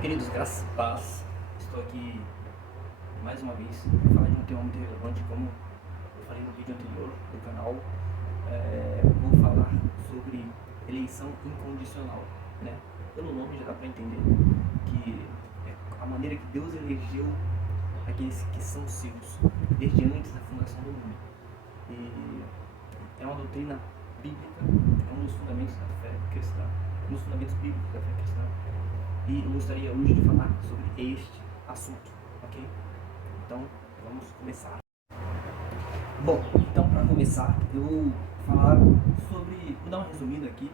Queridos, graças a paz, estou aqui mais uma vez para falar de um tema muito relevante, como eu falei no vídeo anterior do canal. Vou falar sobre eleição incondicional, né? Pelo nome já dá para entender que é a maneira que Deus elegeu aqueles que são seus desde antes da fundação do mundo. E é uma doutrina bíblica, é um dos fundamentos da fé cristã, um dos fundamentos bíblicos da fé cristã. E eu gostaria hoje de falar sobre este assunto, ok? Então, vamos começar. Bom, então para começar, eu vou falar sobre, vou dar uma resumida aqui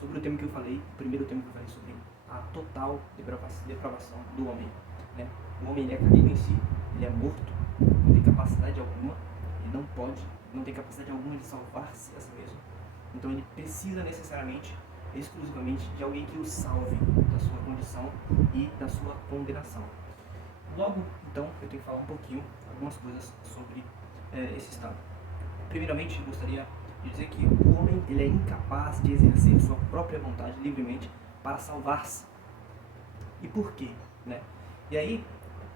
sobre o tema que eu falei, o primeiro tema que eu falei sobre a total depravação do homem, né? O homem ele é caído em si, ele é morto, não tem capacidade alguma, ele não tem capacidade alguma de salvar-se a si mesmo. Então ele precisa necessariamente, exclusivamente, de alguém que o salve da sua condição e da sua condenação. Logo, então, eu tenho que falar um pouquinho, algumas coisas sobre esse estado. Primeiramente, eu gostaria de dizer que o homem ele é incapaz de exercer sua própria vontade livremente para salvar-se. E por quê? Né? E aí,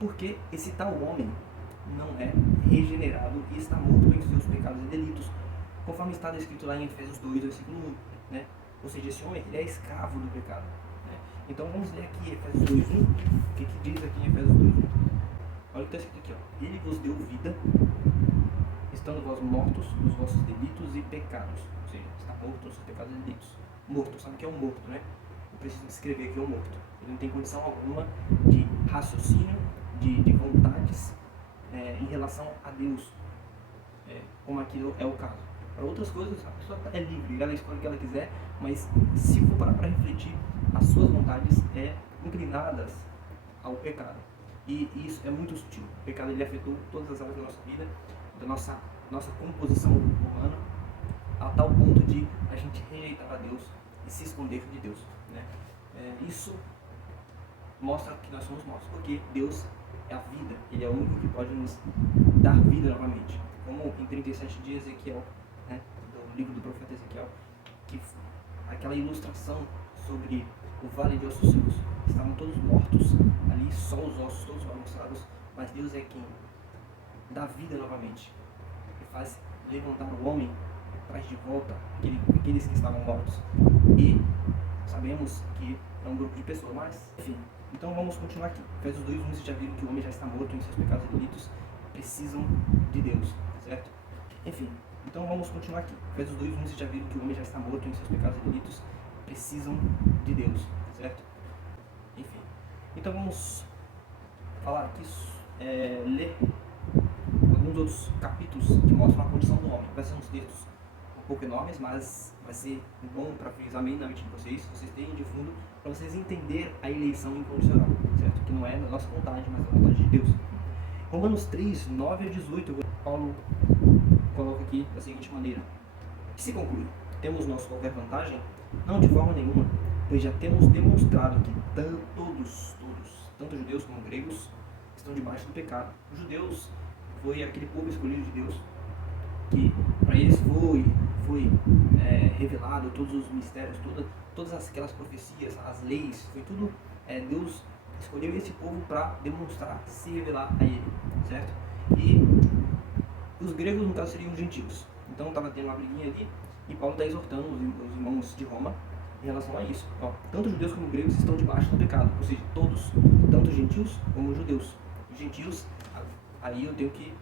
porque esse tal homem não é regenerado e está morto em seus pecados e delitos, conforme está descrito lá em Efésios 2, versículo 1. Né? Ou seja, esse homem ele é escravo do pecado. Né? Então vamos ler aqui Efésios 2:1. O que diz aqui em Efésios 2:1? Olha o que está escrito aqui. Ó. Ele vos deu vida, estando vós mortos nos vossos delitos e pecados. Ou seja, está morto nos seus pecados e delitos. Morto, sabe o que é um morto, né? Eu preciso descrever aqui o morto. Ele não tem condição alguma de raciocínio, de vontades em relação a Deus, como aqui é o caso. Para outras coisas, a pessoa é livre, ela escolhe o que ela quiser, mas se for parar para refletir, as suas vontades inclinadas ao pecado. E isso é muito sutil. O pecado ele afetou todas as áreas da nossa vida, da nossa composição humana, a tal ponto de a gente rejeitar a Deus e se esconder de Deus. Né? Isso mostra que nós somos mortos, porque Deus é a vida, Ele é o único que pode nos dar vida novamente. Como em 37 dias, Ezequiel, né, do livro do profeta Ezequiel, que aquela ilustração sobre o vale de ossos secos, estavam todos mortos, ali só os ossos, todos bagunçados, mas Deus é quem dá vida novamente e faz levantar o homem, traz de volta aqueles que estavam mortos. E sabemos que é um grupo de pessoas, mas enfim. Então vamos continuar aqui. Efésios 2:1, vocês já viram que o homem já está morto em seus pecados e delitos, precisam de Deus, certo? Enfim, então vamos continuar aqui. Efésios 2:1, vocês já viram que o homem já está morto em seus pecados e delitos, precisam de Deus, certo? Enfim, então vamos falar aqui, ler alguns outros capítulos que mostram a condição do homem. Vai ser uns textos um pouco enormes, mas vai ser bom para frisar bem na mente de vocês terem de fundo, para vocês entenderem a eleição incondicional, certo? Que não é da nossa vontade, mas da vontade de Deus. Romanos 3:9-18, Paulo coloca aqui da seguinte maneira: que se conclui, temos nós qualquer vantagem? Não, de forma nenhuma, pois já temos demonstrado que todos, tanto judeus como gregos, estão debaixo do pecado. Os judeus foi aquele povo escolhido de Deus, que para eles foi revelado todos os mistérios, todas aquelas profecias, as leis, foi tudo, Deus escolheu esse povo para demonstrar, se revelar a ele, certo? E os gregos, no caso, seriam os gentios. Então estava tendo uma briguinha ali, e Paulo está exortando os irmãos de Roma em relação a isso. Ó, tanto judeus como gregos estão debaixo do pecado, ou seja, todos, tanto gentios como judeus. Os gentios, aí eu tenho que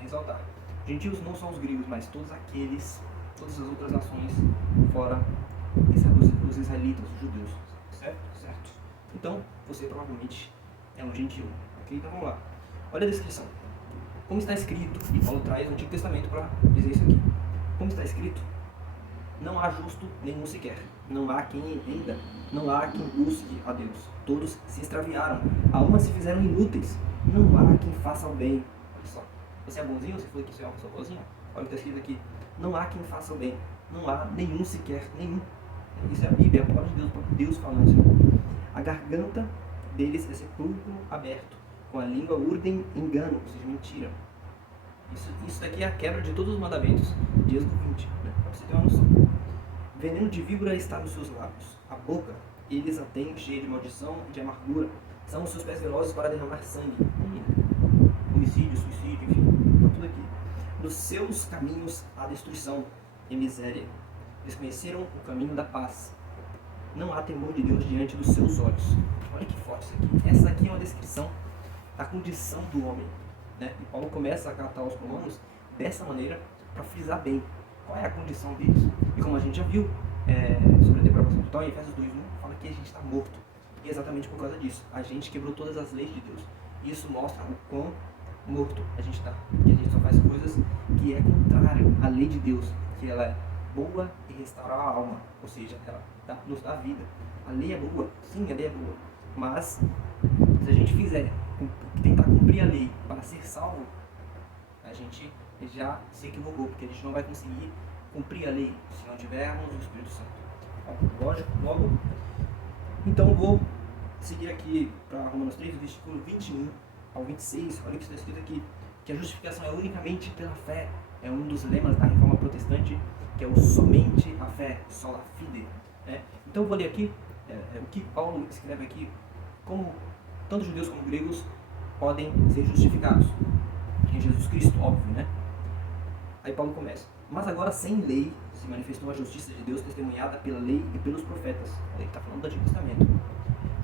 ressaltar, gentios não são os gregos, mas todas as outras nações fora os israelitas, os judeus, certo? Então, você provavelmente é um gentio, ok? Então vamos lá, olha a descrição. Como está escrito, e Paulo traz o Antigo Testamento para dizer isso aqui. Como está escrito, não há justo nenhum sequer, não há quem entenda, não há quem busque a Deus. Todos se extraviaram, a uma se fizeram inúteis, não há quem faça o bem. Olha só, você é bonzinho, você falou que você é uma pessoa boazinha? Olha o que está escrito aqui, não há quem faça o bem, não há nenhum sequer, nenhum. Isso é a Bíblia, a palavra de Deus falando assim. A garganta deles é sepulcro aberto, com a língua urdem engano, ou seja, mentira. Isso daqui é a quebra de todos os mandamentos de Êxodo 20, né? Para você ter uma noção. Veneno de víbora está nos seus lábios, a boca eles a têm cheia de maldição e de amargura. São os seus pés velozes para derramar sangue. Homicídio, suicídio, enfim, está tudo aqui. Nos seus caminhos há destruição e miséria. Eles conheceram o caminho da paz. Não há temor de Deus diante dos seus olhos. Olha que forte isso aqui. Essa aqui é uma descrição da condição do homem, né? E Paulo começa a tratar os romanos dessa maneira para frisar bem qual é a condição deles. E como a gente já viu sobre a depravação total, em Efésios 2:1 fala que a gente está morto. E é exatamente por causa disso. A gente quebrou todas as leis de Deus. E isso mostra o quão morto a gente está. Que a gente só faz coisas que é contrária à lei de Deus, que ela é boa e restaura a alma, ou seja, ela nos dá vida. A lei é boa, sim, a lei é boa, mas se a gente tentar cumprir a lei para ser salvo, a gente já se equivocou, porque a gente não vai conseguir cumprir a lei se não tivermos o Espírito Santo. Lógico, logo. Então eu vou seguir aqui para Romanos 3, versículo 21 ao 26, olha o que está escrito aqui, que a justificação é unicamente pela fé. É um dos lemas da Reforma Protestante, que é o somente a fé, sola fide. Então eu vou ler aqui o que Paulo escreve aqui, como tanto judeus como gregos podem ser justificados em Jesus Cristo, óbvio, né? Aí Paulo começa: mas agora sem lei se manifestou a justiça de Deus testemunhada pela lei e pelos profetas. Ele está falando do Antigo Testamento.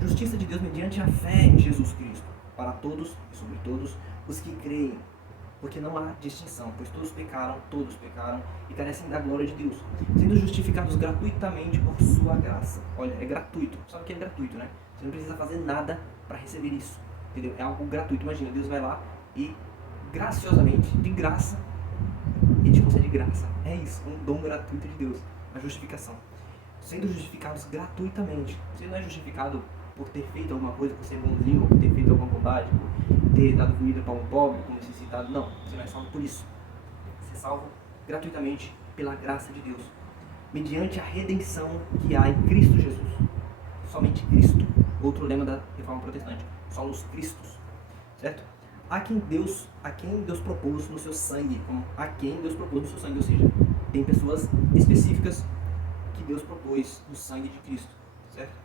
Justiça de Deus mediante a fé em Jesus Cristo, para todos e sobre todos os que creem, porque não há distinção, pois todos pecaram e carecem da glória de Deus, sendo justificados gratuitamente por sua graça. Olha, é gratuito. Sabe o que é gratuito, né? Você não precisa fazer nada para receber isso, entendeu? É algo gratuito. Imagina, Deus vai lá e graciosamente, de graça, Ele te concede graça. É isso, um dom gratuito de Deus, a justificação. Sendo justificados gratuitamente. Você não é justificado por ter feito alguma coisa, por ser bonzinho, ou por ter feito alguma bondade, por ter dado comida para um pobre, para um necessitado. Não, você não é salvo por isso. Você é salvo gratuitamente pela graça de Deus, mediante a redenção que há em Cristo Jesus. Somente Cristo. Outro lema da Reforma Protestante: solos Cristos, certo? A quem Deus propôs no seu sangue, ou seja, tem pessoas específicas que Deus propôs no sangue de Cristo, certo?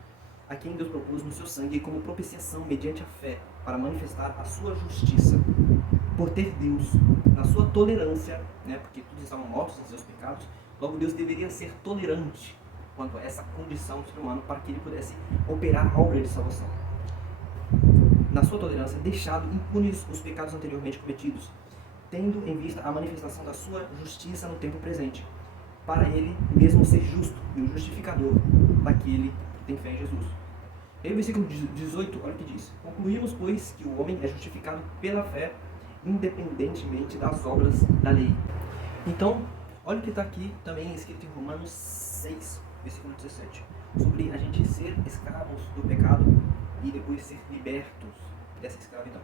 A quem Deus propôs no seu sangue como propiciação mediante a fé, para manifestar a sua justiça, por ter Deus, na sua tolerância, né, porque todos estavam mortos em seus pecados, logo Deus deveria ser tolerante quanto a essa condição do ser humano, para que ele pudesse operar a obra de salvação. Na sua tolerância, deixado impunes os pecados anteriormente cometidos, tendo em vista a manifestação da sua justiça no tempo presente, para ele mesmo ser justo e o justificador daquele que tem fé em Jesus. E aí o versículo 18, olha o que diz: concluímos, pois, que o homem é justificado pela fé, independentemente das obras da lei. Então, olha o que está aqui também escrito em Romanos 6, versículo 17, sobre a gente ser escravos do pecado e depois ser libertos dessa escravidão.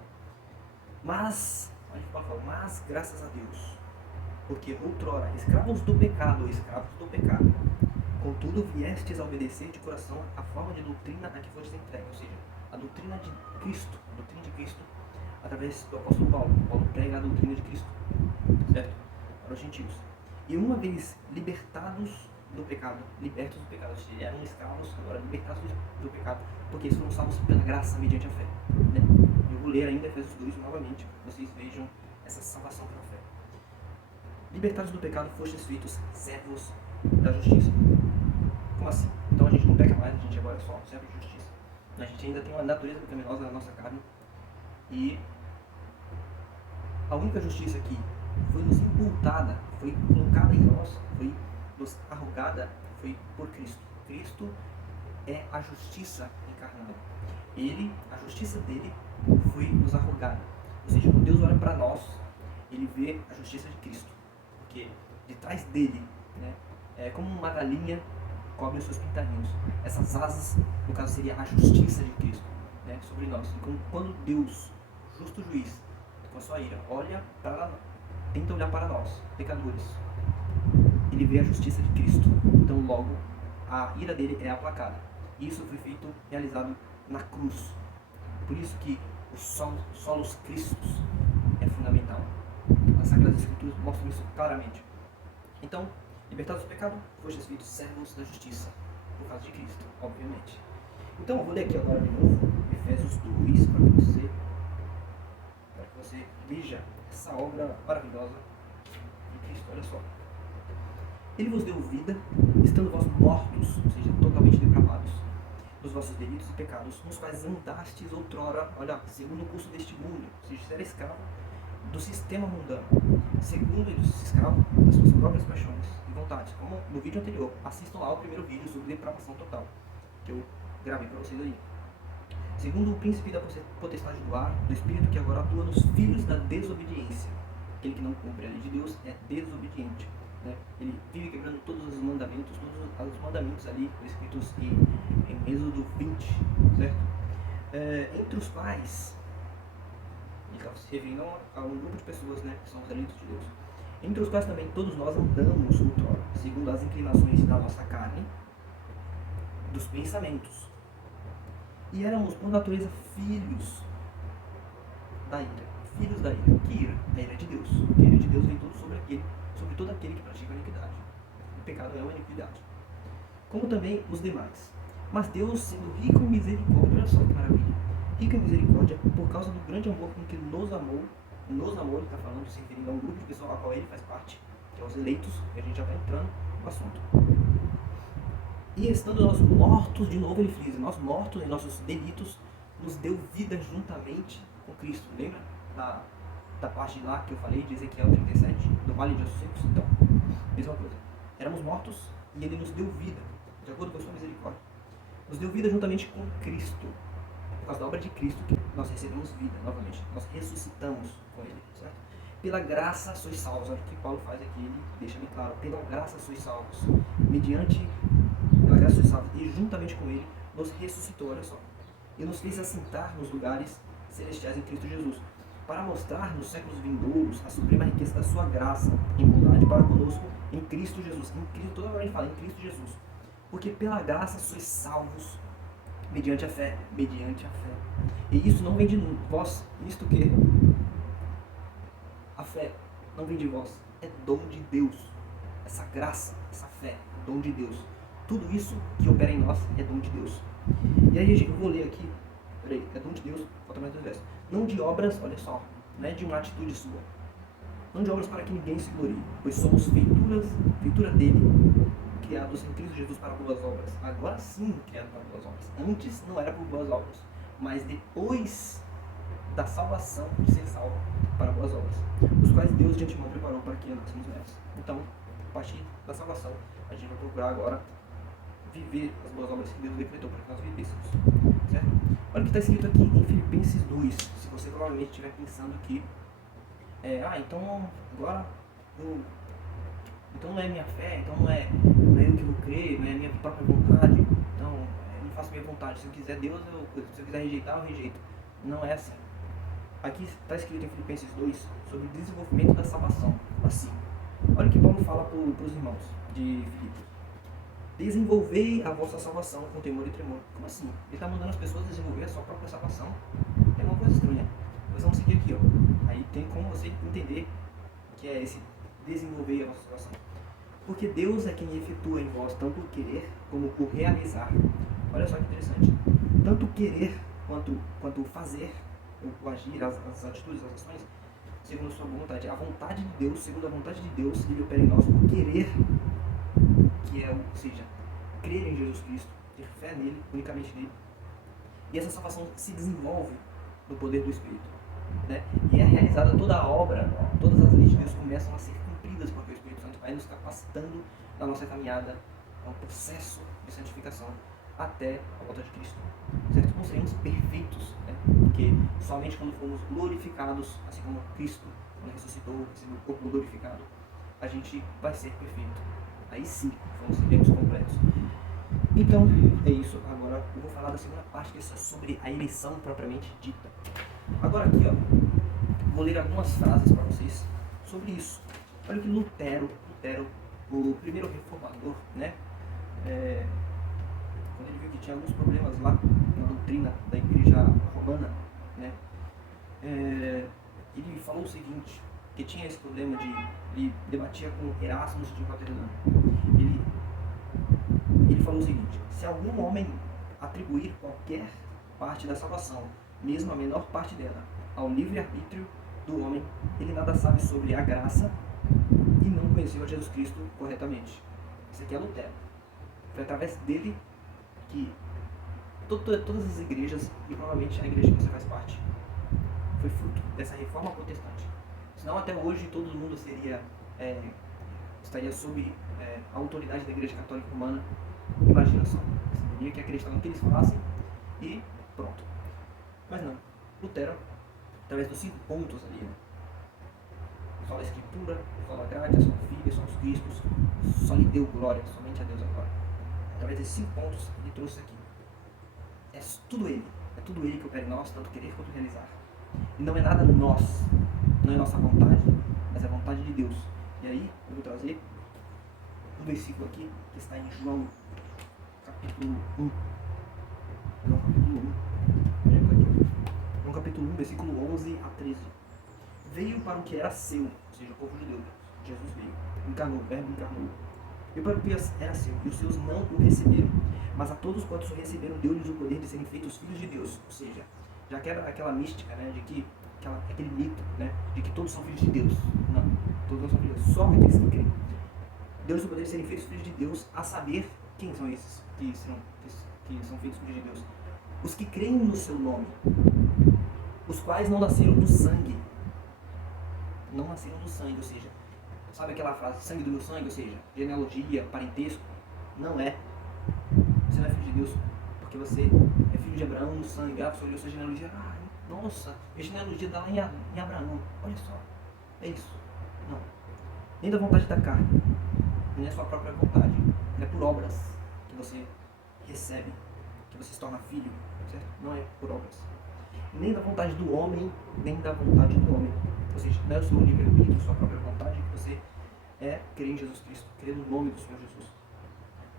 Mas, olha o que Paulo fala: mas graças a Deus, porque outrora escravos do pecado, contudo viestes a obedecer de coração a forma de doutrina a que fostes entregue, ou seja, a doutrina de Cristo, através do apóstolo Paulo. Paulo prega a doutrina de Cristo, certo? Para os gentios. E uma vez libertos do pecado, ou seja, eram escravos, agora libertados do pecado, porque eles foram salvos pela graça mediante a fé, né? Eu vou ler ainda Efésios 2 novamente, para que vocês vejam essa salvação pela fé. Libertados do pecado, fostes feitos servos da justiça. Como assim? Então a gente não peca mais, a gente agora é só servo de justiça. A gente ainda tem uma natureza pecaminosa na nossa carne, e a única justiça que foi nos imputada, foi colocada em nós, foi nos arrogada, foi por Cristo. Cristo é a justiça encarnada. A justiça dele foi nos arrogada. Ou seja, quando Deus olha para nós, ele vê a justiça de Cristo, porque de trás dele, né, é como uma galinha cobre os seus pintainhos. Essas asas, no caso, seria a justiça de Cristo, né, sobre nós. Então, quando Deus, justo juiz, com a sua ira, tenta olhar para nós, pecadores, ele vê a justiça de Cristo. Então, logo, a ira dele é aplacada. Isso foi realizado na cruz. Por isso que o solos Cristos é fundamental. As Sagradas Escrituras mostram isso claramente. Então, libertados do pecado, fostes feitos servos da justiça, por causa de Cristo, obviamente. Então eu vou ler aqui agora de novo Efésios 2 para que você veja essa obra maravilhosa de Cristo. Olha só. Ele vos deu vida, estando vós mortos, ou seja, totalmente depravados, dos vossos delitos e pecados, nos quais andastes outrora, olha, segundo o curso deste mundo, ou seja, era escravo do sistema mundano, segundo ele escravo das suas próprias paixões e vontades. Como no vídeo anterior, assistam lá o primeiro vídeo sobre depravação total, que eu gravei para vocês aí. Segundo o príncipe da potestade do ar, do espírito que agora atua nos filhos da desobediência. Aquele que não cumpre a lei de Deus é desobediente. Né? Ele vive quebrando todos os mandamentos ali escritos em Êxodo 20, certo? Entre os quais, ele está se referindo a um grupo de pessoas, né, que são os eleitos de Deus, entre os quais também todos nós andamos outrora, segundo as inclinações da nossa carne, dos pensamentos, e éramos por natureza filhos da ira. Filhos da ira. Que ira? A ira de Deus. A ira de Deus vem sobre todo aquele que pratica a iniquidade. O pecado é uma iniquidade. Como também os demais. Mas Deus, sendo rico em misericórdia, olha só que maravilha, rico em misericórdia, por causa do grande amor com que nos amou, ele está falando, se referindo a um grupo de pessoas a qual ele faz parte, que é os eleitos, e a gente já está entrando no assunto. E estando nós mortos, de novo ele frisa, nós mortos em nossos delitos, nos deu vida juntamente com Cristo. Lembra da parte lá que eu falei de Ezequiel 37, do Vale de Ossos Secos? Então, mesma coisa. Éramos mortos e ele nos deu vida, de acordo com a sua misericórdia. Nos deu vida juntamente com Cristo. Por causa da obra de Cristo que nós recebemos vida novamente. Nós ressuscitamos com ele, certo? Pela graça sois salvos. Olha o que Paulo faz aqui, ele deixa bem claro. Pela graça sois salvos. Pela graça sois salvos. E juntamente com ele nos ressuscitou, olha só. E nos fez assentar nos lugares celestiais em Cristo Jesus, para mostrar nos séculos vindouros a suprema riqueza da sua graça em bondade para conosco em Cristo Jesus. Em Cristo, toda hora a gente fala em Cristo Jesus. Porque pela graça sois salvos mediante a fé. Mediante a fé. E isso não vem de vós. Isto que? A fé não vem de vós. É dom de Deus. Essa graça, essa fé, é dom de Deus. Tudo isso que opera em nós é dom de Deus. E aí eu vou ler aqui. Peraí, é dom de Deus, falta mais 2 versos. Não de obras, olha só, não é de uma atitude sua. Não de obras para que ninguém se glorie, pois somos feitura dele, criados em Cristo Jesus para boas obras. Agora sim, criados para boas obras. Antes não era por boas obras, mas depois da salvação, de ser salvo para boas obras, os quais Deus de antemão preparou para que andássemos nelas. Então, a partir da salvação, a gente vai procurar agora viver as boas obras que Deus decretou para que nós vivêssemos, certo? Olha o que está escrito aqui em Filipenses 2, se você provavelmente estiver pensando que então agora então não é minha fé, então não é eu que vou crer, não é minha própria vontade, então eu não faço minha vontade, se eu quiser Deus, se eu quiser rejeitar, eu rejeito. Não é assim. Aqui está escrito em Filipenses 2 sobre o desenvolvimento da salvação, assim. Olha o que Paulo fala para os irmãos de Filipe. Desenvolvei a vossa salvação com temor e tremor. Como assim? Ele está mandando as pessoas desenvolver a sua própria salvação. É uma coisa estranha. Mas vamos seguir aqui, ó. Aí tem como você entender que é esse desenvolver a vossa salvação. Porque Deus é quem efetua em vós tanto o querer como o realizar. Olha só que interessante. Tanto o querer quanto o fazer, o agir, as atitudes, as ações, segundo a sua vontade. A vontade de Deus, segundo a vontade de Deus, ele opera em nós o querer, que é, ou seja, crer em Jesus Cristo, ter fé nele, unicamente nele. E essa salvação se desenvolve no poder do Espírito, né? E é realizada toda a obra, todas as leis de Deus começam a ser cumpridas, porque o Espírito Santo vai nos capacitando na nossa caminhada, ao processo de santificação até a volta de Cristo, certo? Não seremos perfeitos, né? Porque somente quando formos glorificados, assim como Cristo, quando ressuscitou, recebeu o corpo glorificado, a gente vai ser perfeito. Aí sim, seremos completos. Então, é isso. Agora eu vou falar da segunda parte, que é sobre a eleição propriamente dita. Agora aqui, ó, vou ler algumas frases para vocês sobre isso. Olha que Lutero, o primeiro reformador, né? Quando ele viu que tinha alguns problemas lá na doutrina da igreja romana, né? Ele falou o seguinte, que tinha esse problema ele debatia com Erasmus de Roterdã. Ele falou o seguinte: se algum homem atribuir qualquer parte da salvação, mesmo a menor parte dela, ao livre-arbítrio do homem, ele nada sabe sobre a graça e não conheceu a Jesus Cristo corretamente. Isso aqui é Lutero. Foi através dele que todas as igrejas, e provavelmente a igreja que você faz parte, foi fruto dessa reforma protestante. Senão até hoje todo mundo estaria sob a autoridade da Igreja Católica Romana. Imagina só, você teria que acreditar no que eles falassem e pronto. Mas não, Lutero, através dos 5 pontos ali, né? Sola Escritura, sola gratia, sola fide, sola Christus, só lhe deu glória, somente a Deus agora. Através desses 5 pontos, ele trouxe isso aqui. É tudo ele que opera em nós, tanto querer quanto realizar. E não é nada nós, não é nossa vontade, mas é a vontade de Deus. E aí, eu vou trazer um versículo aqui, que está em João, capítulo 1. João, capítulo 1. João, capítulo 1, versículo 11 a 13. Veio para o que era seu, ou seja, o povo de Deus. Jesus veio, encarnou, o verbo encarnou. Veio para o que era seu, e os seus não o receberam. Mas a todos quantos o receberam, deu-lhes o poder de serem feitos filhos de Deus. Ou seja, já que era aquela mística, né, de que aquele mito, né, de que todos são filhos de Deus. Não, todos não são filhos de Deus, só aqueles que creem. Deu-lhes o poder de serem feitos filhos de Deus, a saber quem são esses que são feitos filhos de Deus. Os que creem no seu nome, os quais não nasceram do sangue. Não nasceram do sangue, ou seja, sabe aquela frase, sangue do meu sangue, ou seja, genealogia, parentesco? Não é. Você não é filho de Deus porque você é filho de Abraão no sangue. Você olhou sua genealogia, nossa, a genealogia está lá em Abraão. Olha só, é isso. Não. Nem da vontade da carne, nem da sua própria vontade. É por obras que você recebe, que você se torna filho, certo? Não é por obras. Nem da vontade do homem, nem da vontade do homem. Ou seja, não é o seu livre-arbítrio, sua própria vontade, que você crer em Jesus Cristo, crer no nome do Senhor Jesus.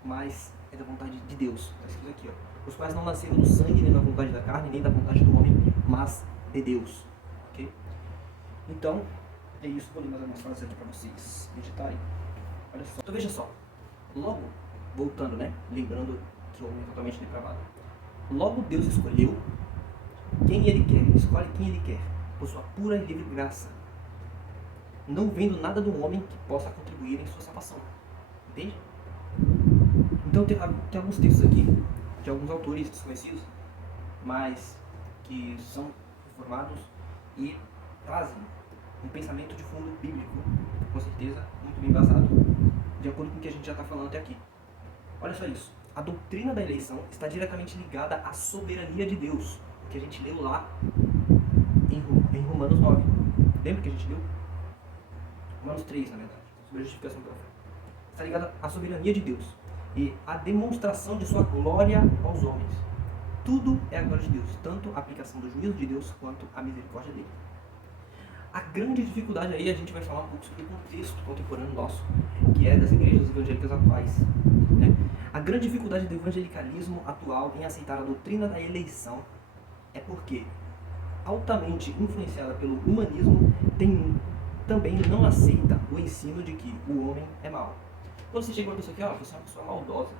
Mas é da vontade de Deus. Está escrito aqui, ó. Os quais não nasceram do sangue, nem da vontade da carne, nem da vontade do homem, mas de Deus. Ok? Então, é isso. Vou ler mais algumas frases aqui para vocês meditarem. Olha só. Então veja só. Logo, voltando, né? Lembrando que o homem é totalmente depravado. Logo Deus escolheu quem Ele quer. Ele escolhe quem Ele quer, por sua pura e livre graça, não vendo nada do homem que possa contribuir em sua salvação. Entende? Então tem alguns textos aqui de alguns autores desconhecidos, mas que são reformados e trazem um pensamento de fundo bíblico, com certeza muito bem embasado, de acordo com o que a gente já está falando até aqui. Olha só isso. A doutrina da eleição está diretamente ligada à soberania de Deus, que a gente leu lá em Romanos 9. Lembra que a gente leu? Romanos 3, na verdade, sobre a justificação pela fé. Está ligada à soberania de Deus e à demonstração de sua glória aos homens. Tudo é a glória de Deus, tanto a aplicação do juízo de Deus quanto a misericórdia dele. A grande dificuldade aí, a gente vai falar um pouco sobre o contexto contemporâneo nosso, que é das igrejas evangélicas atuais, né? A grande dificuldade do evangelicalismo atual em aceitar a doutrina da eleição é porque, altamente influenciada pelo humanismo, também não aceita o ensino de que o homem é mau. Quando você chega para uma pessoa aqui, você é uma pessoa maldosa,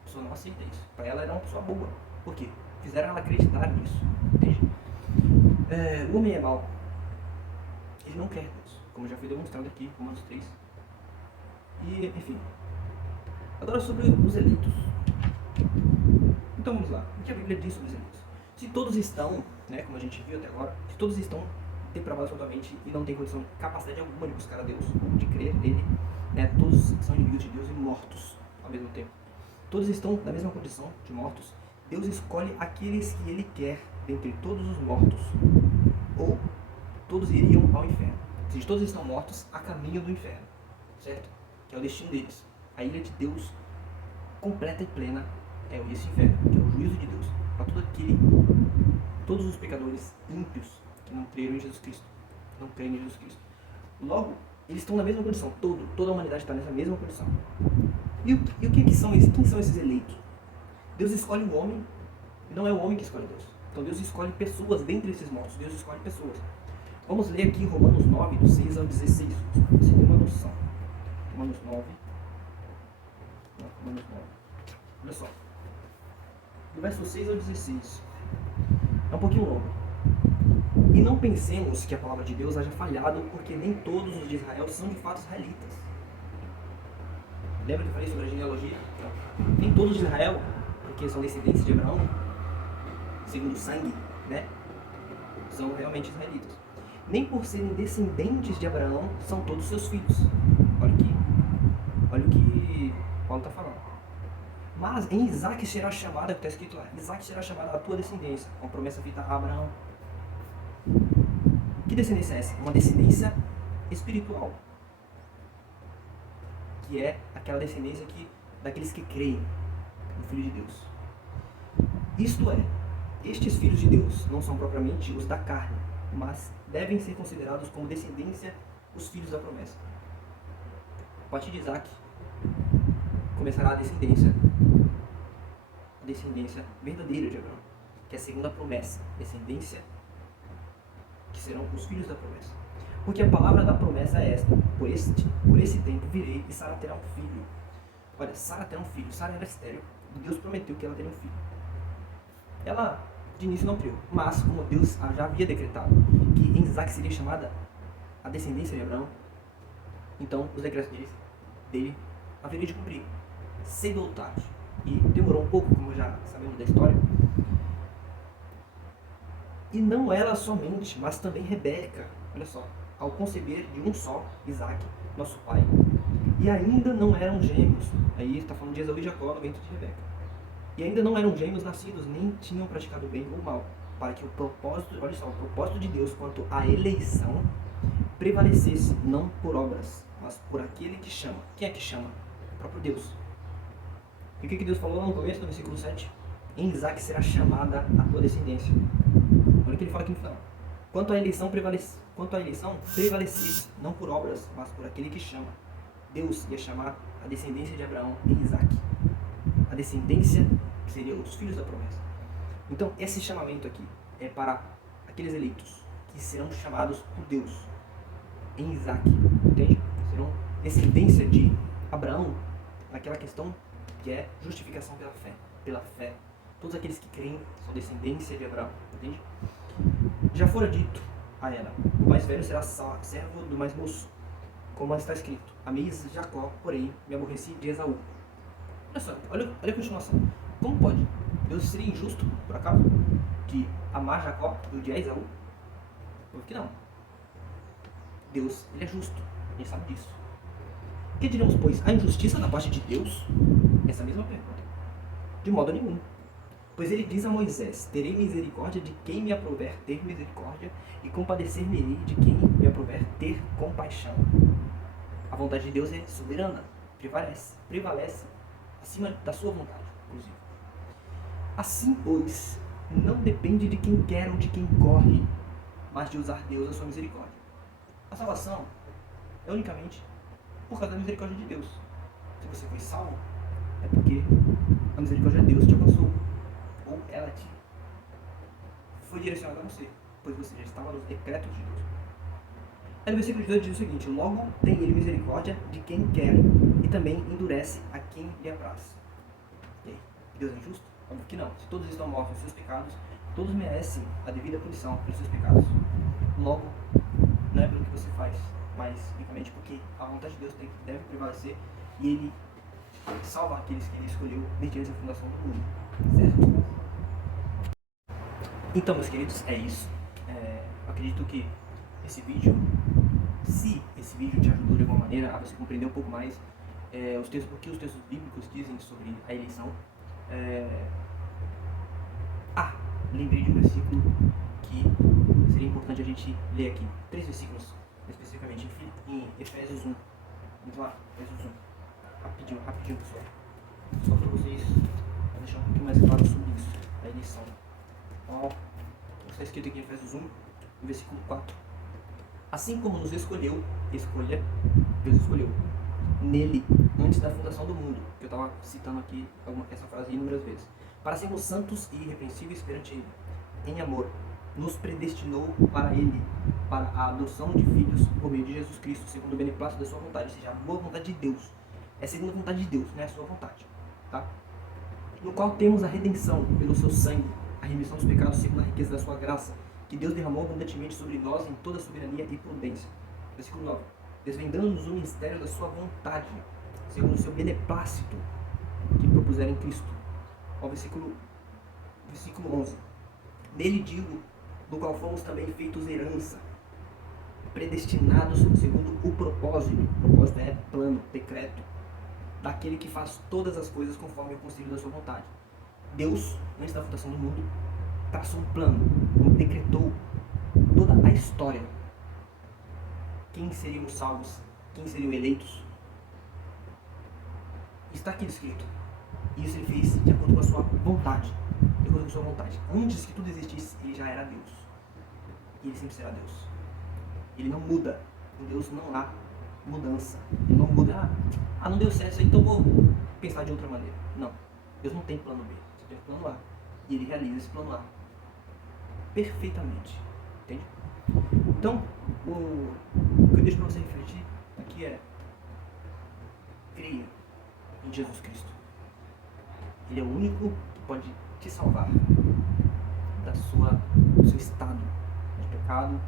a pessoa não aceita isso. Para ela é uma pessoa boa. Por quê? Fizeram ela acreditar nisso. Entende? O homem é mau. Ele não quer Deus, como já foi demonstrado aqui, Romanos 3. E, enfim. Agora sobre os eleitos. Então vamos lá. O que a Bíblia diz sobre os eleitos? Se todos estão, né, como a gente viu até agora, se todos estão depravados totalmente e não têm condição, capacidade alguma de buscar a Deus, de crer nele, né, todos são inimigos de Deus e mortos ao mesmo tempo. Todos estão na mesma condição de mortos. Deus escolhe aqueles que Ele quer dentre todos os mortos, ou todos iriam ao inferno. Ou seja, todos estão mortos a caminho do inferno, certo? Que é o destino deles. A ira de Deus completa e plena é esse inferno, que é o juízo de Deus para todos os pecadores ímpios que não creram em Jesus Cristo, não creem em Jesus Cristo. Logo, eles estão na mesma condição, toda a humanidade está nessa mesma condição. E o que são esses? Quem são esses eleitos? Deus escolhe o homem, não é o homem que escolhe Deus. Então Deus escolhe pessoas dentre esses mortos, Deus escolhe pessoas. Vamos ler aqui Romanos 9, do 6 ao 16, você tem uma noção. Romanos 9. Olha só. do verso 6 ao 16. É um pouquinho longo. E não pensemos que a palavra de Deus haja falhado, porque nem todos os de Israel são de fato israelitas. Lembra que eu falei sobre a genealogia? Então, nem todos de Israel, porque são descendentes de Abraão, segundo o sangue, né? São realmente israelitas. Nem por serem descendentes de Abraão, são todos seus filhos. Olha o que Paulo está falando. Mas em Isaac será chamada, que está escrito lá, Isaac será chamada a tua descendência, com a promessa feita a Abraão. Que descendência é essa? Uma descendência espiritual, que é aquela descendência daqueles que creem no Filho de Deus. Isto é, estes filhos de Deus não são propriamente os da carne, mas devem ser considerados como descendência os filhos da promessa. A partir de Isaac começará a descendência verdadeira de Abraão, que é a segunda promessa, descendência que serão os filhos da promessa. Porque a palavra da promessa é esta: por esse tempo virei e Sara terá um filho. Olha, Sara terá um filho. Sara era estéril e Deus prometeu que ela teria um filho. Ela de início não creu, mas como Deus já havia decretado que em Isaac seria chamada a descendência de Abraão, então os decretos dele haveria de cumprir, cedo ou tarde. E demorou um pouco, como já sabemos da história. E não ela somente, mas também Rebeca, olha só, ao conceber de um só, Isaac, nosso pai, e ainda não eram gêmeos. Aí está falando de Esaú e Jacó no ventre de Rebeca. E ainda não eram gêmeos nascidos, nem tinham praticado bem ou mal, para que o propósito, olha só, o propósito de Deus quanto à eleição prevalecesse, não por obras, mas por aquele que chama. Quem é que chama? O próprio Deus. E o que Deus falou no começo do versículo 7? Em Isaac será chamada a tua descendência. Olha o que ele fala aqui no final. Quanto à eleição prevalecesse, não por obras, mas por aquele que chama. Deus ia chamar a descendência de Abraão em Isaac. A descendência que seriam os filhos da promessa. Então, esse chamamento aqui é para aqueles eleitos que serão chamados por Deus em Isaac, entende? Serão descendência de Abraão naquela questão que é justificação pela fé. Pela fé. Todos aqueles que creem são descendência de Abraão, entende? Já fora dito a ela: o mais velho será servo do mais moço, como está escrito: amei Jacó, porém me aborreci de Esaú. Olha só, olha a continuação. Como pode? Deus seria injusto, por acaso, de amar Jacó e odiar Esaú? Por que não? Deus, ele é justo, a gente sabe disso. Que diremos, pois, a injustiça da parte de Deus? Essa mesma pergunta. De modo nenhum. Pois ele diz a Moisés: terei misericórdia de quem me aprouver ter misericórdia, e compadecer-me-ei de quem me aprouver ter compaixão. A vontade de Deus é soberana, prevalece acima da sua vontade, inclusive. Assim, pois, não depende de quem quer ou de quem corre, mas de usar Deus a sua misericórdia. A salvação é unicamente por causa da misericórdia de Deus. Se você foi salvo, é porque a misericórdia de Deus te alcançou, ou ela te foi direcionada a você, pois você já estava nos decretos de Deus. Aí no versículo 18 diz o seguinte: logo tem ele misericórdia de quem quer, e também endurece a quem lhe apraz. E aí, Deus é injusto? Óbvio que não. Se todos estão mortos em seus pecados, todos merecem a devida punição pelos seus pecados. Logo, não é pelo que você faz, mas unicamente porque a vontade de Deus deve prevalecer, e ele salva aqueles que ele escolheu desde a fundação do mundo. Certo? Então, meus queridos, é isso. Eu acredito que esse vídeo, se esse vídeo te ajudou de alguma maneira a você compreender um pouco mais o que os textos bíblicos dizem sobre a eleição. Lembrei de um versículo que seria importante a gente ler aqui. 3 versículos, especificamente em Efésios 1. Vamos lá, Efésios 1. Rapidinho, pessoal. Só para vocês deixar um pouquinho mais claro sobre isso, a eleição. Então, está escrito aqui em Efésios 1, no versículo 4. Assim como nos escolheu, Deus escolheu nele antes da fundação do mundo, que eu estava citando aqui essa frase inúmeras vezes, para sermos santos e irrepreensíveis perante ele. Em amor, nos predestinou para ele, para a adoção de filhos por meio de Jesus Cristo, segundo o beneplácito da sua vontade, ou seja, a boa vontade de Deus. É segundo a vontade de Deus, não é a sua vontade, tá? no qual temos a redenção pelo seu sangue, a remissão dos pecados segundo a riqueza da sua graça, que Deus derramou abundantemente sobre nós em toda soberania e prudência. Versículo 9. Desvendando-nos o mistério da sua vontade, segundo o seu beneplácito, que propuseram em Cristo. Ao versículo 11. Nele digo, do qual fomos também feitos herança, predestinados segundo o propósito. O propósito é plano, decreto, daquele que faz todas as coisas conforme o conselho da sua vontade. Deus, antes da fundação do mundo, traçou um plano, decretou toda a história. Quem seriam os salvos, quem seriam eleitos. Está aqui escrito. Isso ele fez de acordo com a sua vontade. De acordo com a sua vontade. Antes que tudo existisse, ele já era Deus. E ele sempre será Deus. Ele não muda. Em Deus não há mudança. Ele não muda. Ah, não deu certo isso aí, então vou pensar de outra maneira. Não. Deus não tem plano B. Só tem plano A. E ele realiza esse plano A perfeitamente. Entende? Então, o que eu deixo para você refletir aqui é: creia em Jesus Cristo. Ele é o único que pode te salvar do seu estado de pecado,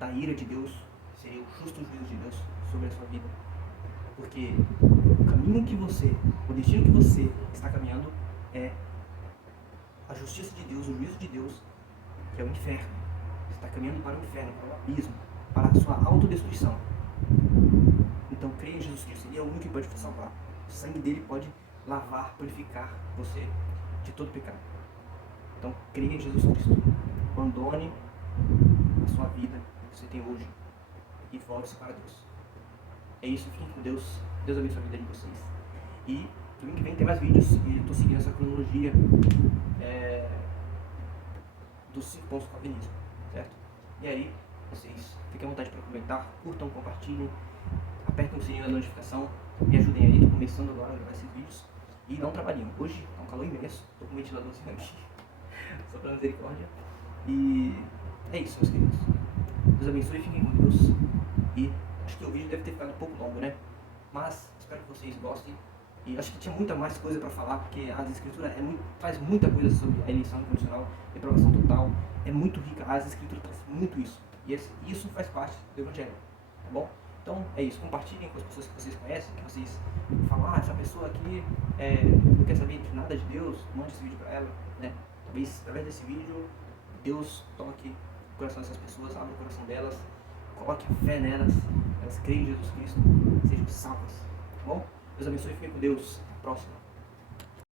da ira de Deus, seria o justo juízo de Deus sobre a sua vida. Porque o caminho que você, o destino que você está caminhando é a justiça de Deus, o juízo de Deus, que é o inferno. Você está caminhando para o inferno, para o abismo, para a sua autodestruição. Então creia em Jesus Cristo, Ele é o único que pode te salvar. O sangue dele pode lavar, purificar você de todo pecado. Então creia em Jesus Cristo. Abandone a sua vida que você tem hoje e volte-se para Deus. É isso, fiquem com Deus. Deus abençoe a vida de vocês. E domingo que vem tem mais vídeos e eu estou seguindo essa cronologia dos 5 pontos do calvinismo, certo? E aí, vocês fiquem à vontade para comentar, curtam, compartilhem, apertem o sininho da notificação, me ajudem aí, estou começando agora a gravar esses vídeos. E dá um trabalhinho. Hoje é um calor imenso, estou com o ventiladorzinho aqui, só para misericórdia. E é isso, meus queridos. Deus abençoe, fiquem com Deus. E acho que o vídeo deve ter ficado um pouco longo, né? Mas espero que vocês gostem. E acho que tinha muita mais coisa para falar, porque as escrituras traz muita coisa sobre a eleição incondicional, reprovação total. É muito rica, as escrituras trazem muito isso. E isso faz parte do Evangelho, tá bom? Então é isso, compartilhem com as pessoas que vocês conhecem, que vocês falam, essa pessoa aqui não quer saber de nada de Deus, mande esse vídeo para ela, né? Talvez através desse vídeo Deus toque o coração dessas pessoas, abra o coração delas, coloque a fé nelas, elas creem em Jesus Cristo, sejam salvas, tá bom? Deus abençoe e fiquem com Deus. Até a próxima.